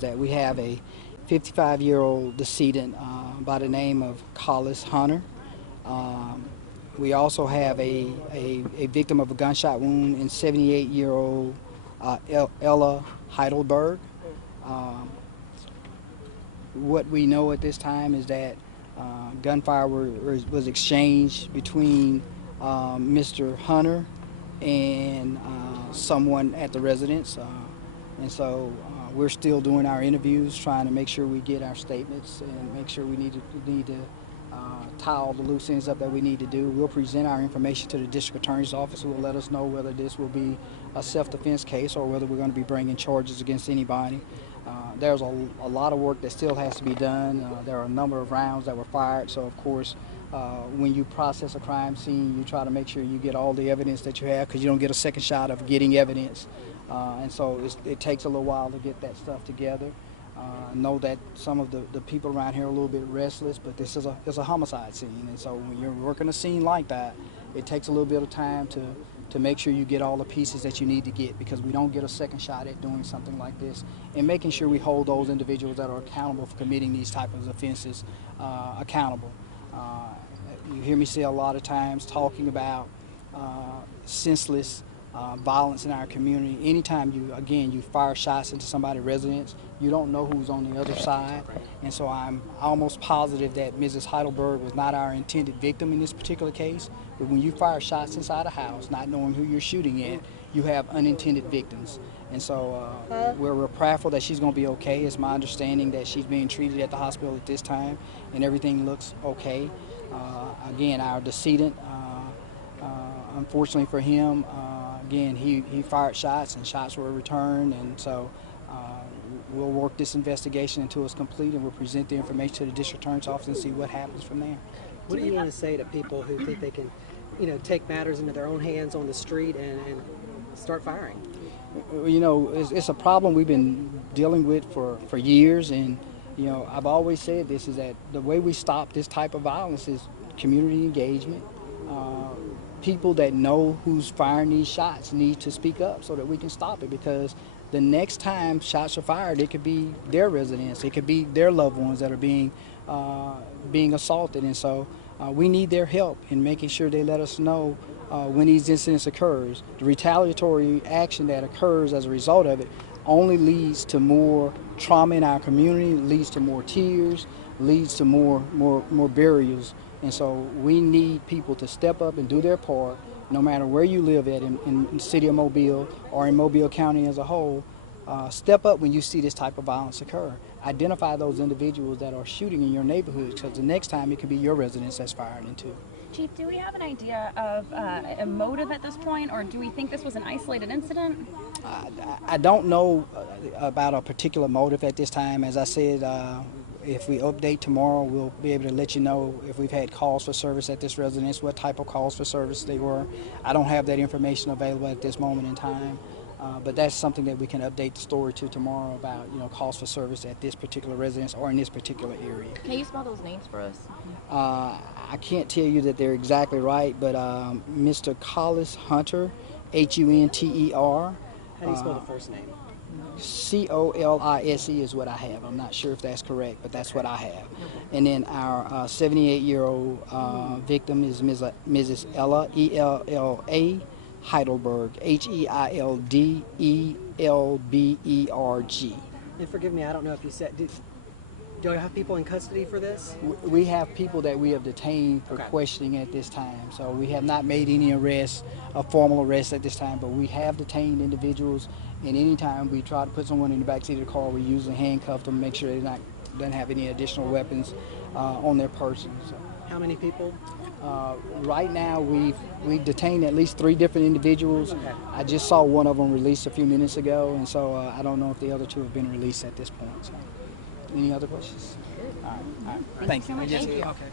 that we have a 55-year-old decedent by the name of Collis Hunter. Um, we also have a victim of a gunshot wound in 78-year-old Ella Heidelberg. Um, what we know at this time is that gunfire was exchanged between Mr. Hunter and someone at the residence. And so we're still doing our interviews, trying to make sure we get our statements and make sure we need to tie all the loose ends up that we need to do. We'll present our information to the district attorney's office, who will let us know whether this will be a self-defense case or whether we're going to be bringing charges against anybody. There's a lot of work that still has to be done. There are a number of rounds that were fired, so of course when you process a crime scene, you try to make sure you get all the evidence that you have, because you don't get a second shot of getting evidence. And so it takes a little while to get that stuff together. I know that some of the people around here are a little bit restless, but this is a homicide scene, and so when you're working a scene like that, it takes a little bit of time to make sure you get all the pieces that you need to get, because we don't get a second shot at doing something like this, and making sure we hold those individuals that are accountable for committing these type of offenses accountable. You hear me say a lot of times talking about senseless violence in our community. Anytime you fire shots into somebody's residence, you don't know who's on the other side. And so I'm almost positive that Mrs. Heidelberg was not our intended victim in this particular case. But when you fire shots inside a house, not knowing who you're shooting at, you have unintended victims. And so we're prayerful that she's going to be okay. It's my understanding that she's being treated at the hospital at this time, and everything looks okay. Again, our decedent, unfortunately for him, again, he fired shots and shots were returned, and so we'll work this investigation until it's complete, and we'll present the information to the district attorney's office and see what happens from there. What do you want to say to people who think they can, take matters into their own hands on the street and start firing? You know, it's a problem we've been dealing with for years, and I've always said this, is that the way we stop this type of violence is community engagement. People that know who's firing these shots need to speak up so that we can stop it, because the next time shots are fired, it could be their residents, it could be their loved ones that are being assaulted, and so we need their help in making sure they let us know when these incidents occurs. The retaliatory action that occurs as a result of it only leads to more trauma in our community, leads to more tears, leads to more burials. And so we need people to step up and do their part, no matter where you live at in the city of Mobile or in Mobile County as a whole. Step up when you see this type of violence occur. Identify those individuals that are shooting in your neighborhood, because the next time it could be your residence that's fired into. Chief, do we have an idea of a motive at this point, or do we think this was an isolated incident? I don't know about a particular motive at this time. As I said, if we update tomorrow, we'll be able to let you know if we've had calls for service at this residence, what type of calls for service they were. I don't have that information available at this moment in time, but that's something that we can update the story to tomorrow about, calls for service at this particular residence or in this particular area. Can you spell those names for us? I can't tell you that they're exactly right, but Mr. Collis Hunter, Hunter. How do you spell the first name? Colise is what I have. I'm not sure if that's correct, but that's what I have. And then our 78-year-old victim is Mrs. Ella, Ella Heidelberg, Heidelberg. And forgive me, I don't know if you said, do you have people in custody for this? We have people that we have detained for questioning at this time. So we have not made any arrests, a formal arrest at this time, but we have detained individuals. And anytime we try to put someone in the backseat of the car, we usually handcuff them, make sure they don't have any additional weapons on their person. So, how many people? Right now, we've detained at least 3 different individuals. Okay. I just saw one of them released a few minutes ago, and so I don't know if the other 2 have been released at this point. So, any other questions? All right. Thank you. Thank you so much. Thank you. Okay.